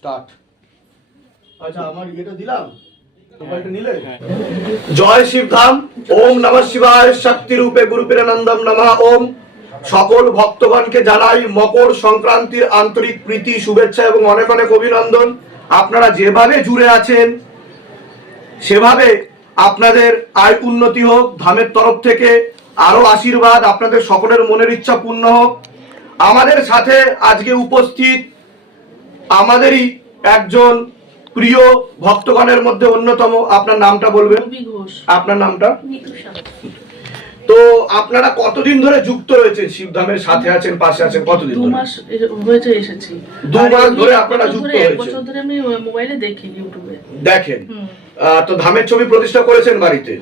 Start আচ্ছা আমার ইয়েটা দিলাম? জয় শিবধাম ওম নমঃ শিবায় শক্তি রূপে গুরু পীরানন্দম নমঃ ওম। সকল ভক্তগণকে জানাই মকর সংক্রান্তির আন্তরিক প্রীতি শুভেচ্ছা এবং অনেক অনেক অভিনন্দন। আপনারা যেভাবে জুড়ে আছেন সেভাবে আপনাদের আয় উন্নতি হোক ধামের তরফ থেকে আরও আশীর্বাদ আপনাদের সকলের মনের ইচ্ছা পূর্ণ হোক। আমাদের সাথে আজকে উপস্থিত আমাদেরই একজন প্রিয় ভক্তগণের মধ্যে অন্যতম। আপনার নামটা বলবেন? আপনার নামটা? তো আপনারা কতদিন ধরে যুক্ত রয়েছেন? শিবধামের সাথে আছেন পাশে আছেন কতদিন ধরে? মাস হয়েছে এসেছি। দু মাস ধরে আপনারা যুক্ত হয়েছেন। বছর ধরে আমি মোবাইলে দেখি ইউটিউবে। দেখেন। আহ, তো ধামের ছবি প্রতিষ্ঠা করেছেন বাড়িতে?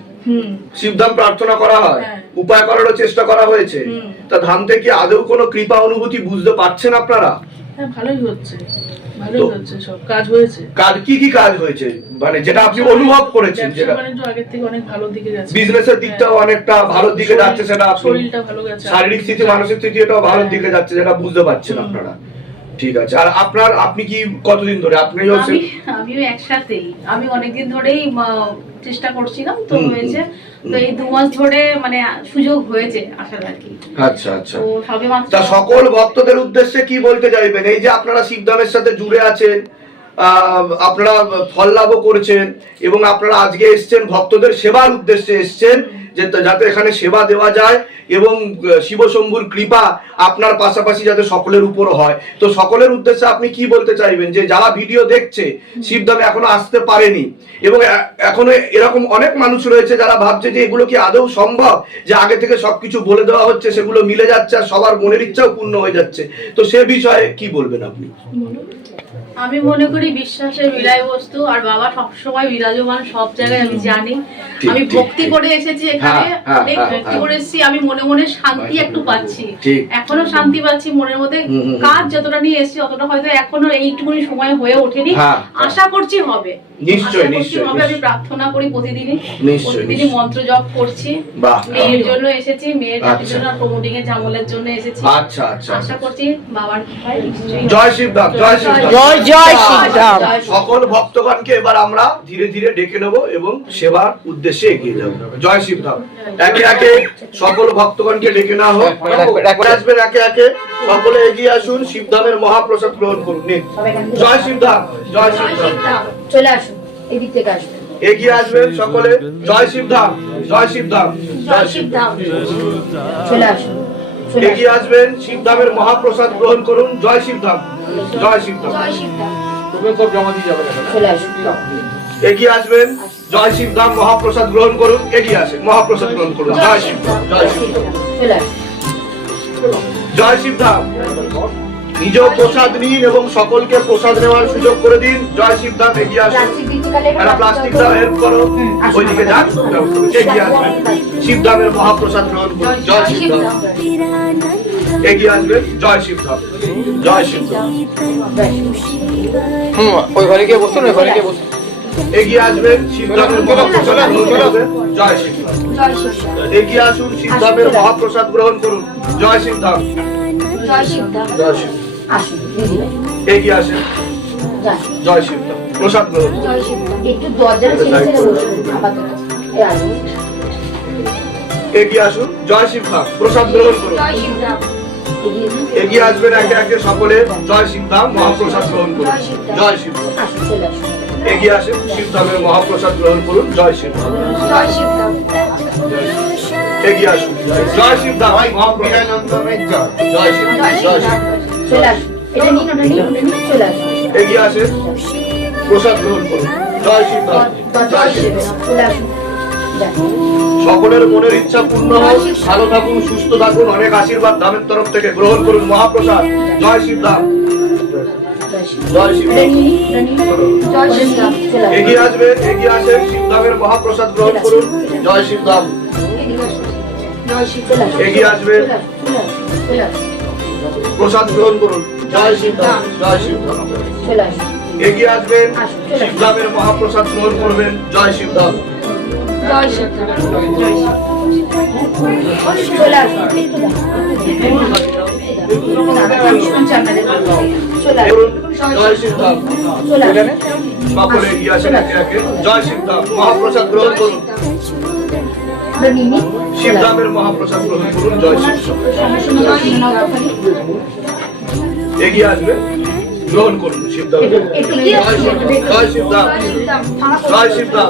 শিবধাম প্রার্থনা করা হয়? হ্যাঁ। উপায় করারও চেষ্টা করা হয়েছে? তা ধাম থেকে আদৌ কোনো কৃপা অনুভূতি বুঝতে পারছেন আপনারা? হ্যাঁ ভালোই হচ্ছে। ভালোই হচ্ছে সব কাজ হয়েছে। কাজ কি কি কাজ হয়েছে? মানে যেটা আপনি অনুভব করেছেন মানে আগের থেকে অনেক ভালো দিকে গেছে বিজনেসের দিকটাও হ্যাঁ। অনেকটা ভালো দিকে যাচ্ছে সেটা শরীরটা ভালো গেছে। শারীরিক স্থিতি মানসিক স্থিতি এটাও ভালোর হ্যাঁ। দিকে যাচ্ছে যেটা বুঝতে পারছেন আপনারা। ঠিক আছে। আর আপনার আপনি কি কতদিন ধরে? আপনি আমি আমিও একসাথেই। আমি অনেকদিন ধরেই চেষ্টা করছিলাম তো হয়েছে। তো এই দু মাস ধরে মানে সুযোগ হয়েছে আসার আর কি। আচ্ছা আচ্ছা। তো সবে মাত্র তা সকল ভক্তদের উদ্দেশ্যে কি বলতে চাইবেন? এই যে আপনারা শিবধামের সাথে জুড়ে আছেন আহ, আপনারা ফল লাভও করেছেন এবং আপনারা আজকে এসছেন ভক্তদের সেবার উদ্দেশ্যে এসছেন যে যাতে এখানে সেবা দেওয়া যায় এবং শিবশম্ভুর কৃপা আপনার পাশাপাশি যাতে সকলের উপর হয়। তো সকলের উদ্দেশ্যে আপনি কি বলতে চাইবেন? যে যারা ভিডিও দেখছে শিবধামে এখনও আসতে পারেনি। এবং এখনও এরকম অনেক মানুষ রয়েছে যারা ভাবছে যে এগুলো কি আদৌ সম্ভব? যে আগে থেকে সবকিছু বলে দেওয়া হচ্ছে সেগুলো মিলে যাচ্ছে আর সবার মনের ইচ্ছাও পূর্ণ হয়ে যাচ্ছে। তো সে বিষয়ে কি বলবেন আপনি? আমি মনে করি বিশ্বাসের বিলাই বস্তু আর বাবা সবসময় বিরাজমান সব জায়গায় আমি জানি। আমি ভক্তি করে এসেছি এখানে। হ্যাঁ, হ্যাঁ, অনেক হ্যাঁ, হ্যাঁ। আমি মনে মনে শান্তি একটু পাচ্ছি এখনও শান্তি পাচ্ছি মনের মধ্যে। কাজ যতটা নিয়ে এসেছি অতটা হয়তো এখনও এইটুকুনি সময় হয়ে ওঠেনি। আশা করছি হবে নিশ্চয়ই, হবে আমি প্রার্থনা করি প্রতিদিনই। প্রতিদিনই মন্ত্র জপ করছি। মেয়ের জন্য এসেছি মেয়ের। জন্য প্রমোটিং এর জামলের জন্য এসেছি। আচ্ছা আচ্ছা। আশা করছি বাবার কৃপায় জয় শিবধাম জয় শিবধাম জয় জয় শিবধাম জয় শিব। সকল ভক্তগণকে এবার আমরা ধীরে ধীরে ডেকে নেব এবং সেবার উদ্দেশ্যে এগিয়ে যাব। জয় শিবধাম একে একে সকল ভক্তগণকে ডেকে নেওয়া হোক। আসবেন একে একে। সকলে এগিয়ে আসুন শিবধামের মহাপ্রসাদ গ্রহণ করুন। নিন। জয় শিবধাম জয় শিবধাম। চলে আসুন এদিক থেকে আসবেন এগিয়ে আসবেন সকলে জয় শিবধাম জয় শিবধাম জয় শিবধাম। চলে আসুন এগিয়ে আসবেন শিবধামের মহাপ্রসাদ গ্রহণ করুন জয় শিবধাম জয় শিবধাম। চলে আসুন। এগিয়ে আসবেন জয় শিবধাম মহাপ্রসাদ গ্রহণ করুন এগিয়ে আসেন মহাপ্রসাদ গ্রহণ করুন জয় শিবধাম। জয় শিবধাম। চলে আসুন। জয় শিবধাম। নিজ প্রসাদ নিন এবং সকলকে প্রসাদ নেওয়ার সুযোগ করে দিন। জয় শিবধাম এগিয়ে আসুন। একটা প্লাস্টিক দাও। হেল্প করো। ওইদিকে যান এগিয়ে আসবেন শিবধামের মহাপ্রসাদ গ্রহণ করুন। জয় শিবধাম। এগিয়ে আসবেন। জয় শিবধাম। জয় শিবধাম। হুম ওই ঘরে গিয়ে বসুন ওই ঘরে গিয়ে বসুন। এগিয়ে আসবেন শিবধামের মহাপ্রসাদ জয় শিবধাম এগিয়ে আসুন শিবধামের মহাপ্রসাদ গ্রহণ করুন জয় শিবধাম জয় শিবধাম জয় এগিয়ে আসেন জয় শিবধাম প্রসাদ গ্রহণ জয় শিবধাম একটু এগিয়ে আসুন জয় শিবধাম প্রসাদ গ্রহণ করুন জয় শিবধাম এগিয়ে আসবেন একে একে সকলে জয় শিবধাম মহাপ্রসাদ গ্রহণ করুন জয় শিবধাম এগিয়ে আসেন শিবধামের মহাপ্রসাদ গ্রহণ করুন জয় শিবধাম জয় শিবধাম এগিয়ে আসুন জয় শিবধাম জয় জয় এগিয়ে প্রসাদ গ্রহণ করুন জয় শিবধাম জয় শিবধাম সকলের মনের ইচ্ছা পূর্ণ হোক ভালো থাকুন সুস্থ থাকুন অনেক আশীর্বাদ ধামের তরফ থেকে গ্রহণ করুন মহাপ্রসাদ জয় শিবধাম এগিয়ে আসবেন এগিয়ে আসেন শিবধামের মহাপ্রসাদ গ্রহণ করুন জয় শিবধাম এগিয়ে আসুন প্রসাদ গ্রহণ করুন জয় শিবধাম জয় শিবধাম এগিয়ে আসবেন শিবধামের মহাপ্রসাদ গ্রহণ করবেন জয় শিবধাম জয় শিবধাম। সকলে একে জয় শিবধাম গ্রহণ করুন শিবধামের মহাপ্রসাদ শিবধাম শিবধাম শিবধাম শিবধাম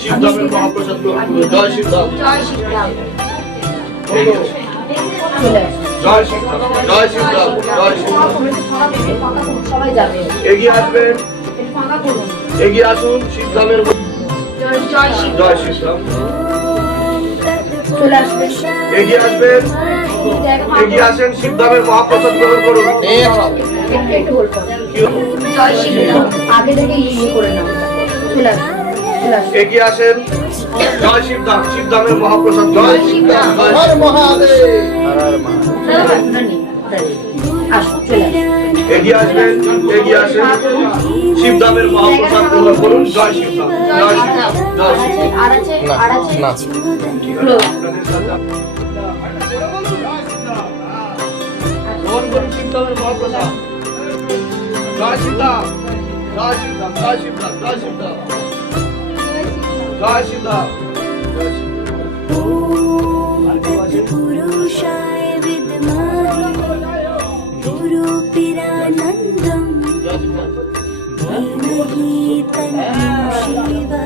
শিবধাম মহাপ্রসাদ গ্রহণ করুন জয় শিবধাম জয় শ্রীরাম। এগিয়ে। চলে আসবেন। এগিয়ে আসুন শিবধামের জয় শিবধাম চলে আসবে এগিয়ে আসবেন। এগিয়ে আসেন শিবধামের মহাপ্রসাদ গ্রহণ করুন। আগে থেকে ইয়ে করে নাও। চলে আসুন। এগিয়ে আসেন। জয় শিবধাম শিবধামের মহাপ্রসাদ জয় শিবধাম এগিয়ে আসবেন এগিয়ে আসেন শিবধামের মহাপ্রসাদ গ্রহণ করুন জয় শিবধাম জয় শিবধাম জয় শিবধাম. গ্রহণ করুন শিবধামের মহাপ্রসাদ জয় শিবধাম জয় শিবধাম জয় শিবধাম জয় শিবধাম पुरुषाय विद्महे गुरुपिरानन्दम् धीमहि तन्नो शिव।